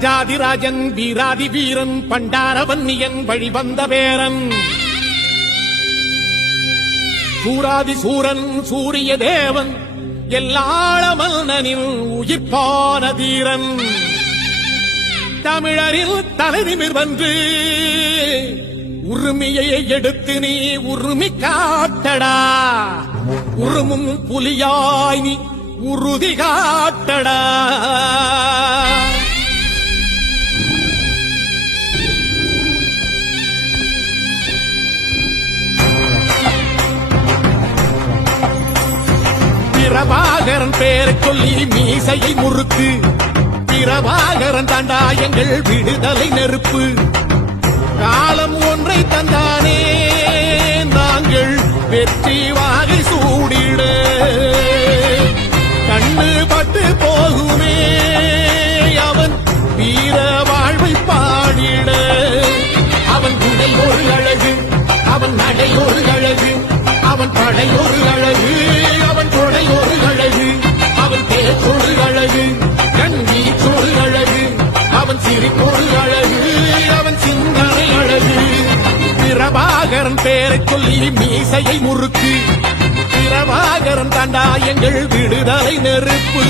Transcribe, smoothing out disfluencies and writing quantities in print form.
ராஜாதிராஜன் வீராதி வீரன் பண்டாரவன்னியன் வழிவந்த பேரன் சூராதி சூரன் சூரிய தேவன் எல்லாள மன்னனின் உயிர்ப்பான தீரன் தமிழரில் தலைநிமிர் வந்து உரிமையை எடுத்து நீ உரிமை காட்டடா உருமும் புலியாய் நீ உறுதி காட்டடா பிரபாகரன் பேரை சொல்லி மீசையை முறுக்கு பிரபாகரன் தாண்டா எங்கள் விடுதலை நெருப்பு காலம் ஒன்றை தந்தானே நாங்கள் வெற்றி வாகை சூடிட கண்ணு பட்டு போகுமே அவன் வீர வாழ்வை பாடிட அவன் குடை ஒரு அழகு அவன் நடை ஒரு அழகு அவன் படை ஒரு அழகு அவன் கொடை ஒரு அழகு அவன் பேச்சொரு அழகு கண் வீச்சொரு அழகு அவன் சிரிப்பொரு அழகு அவன் சிந்தனை அழகு பிரபாகரன் பேரை சொல்லி மீசையை முறுக்கு பிரபாகரன் தாண்டா எங்கள் விடுதலை நெருப்பு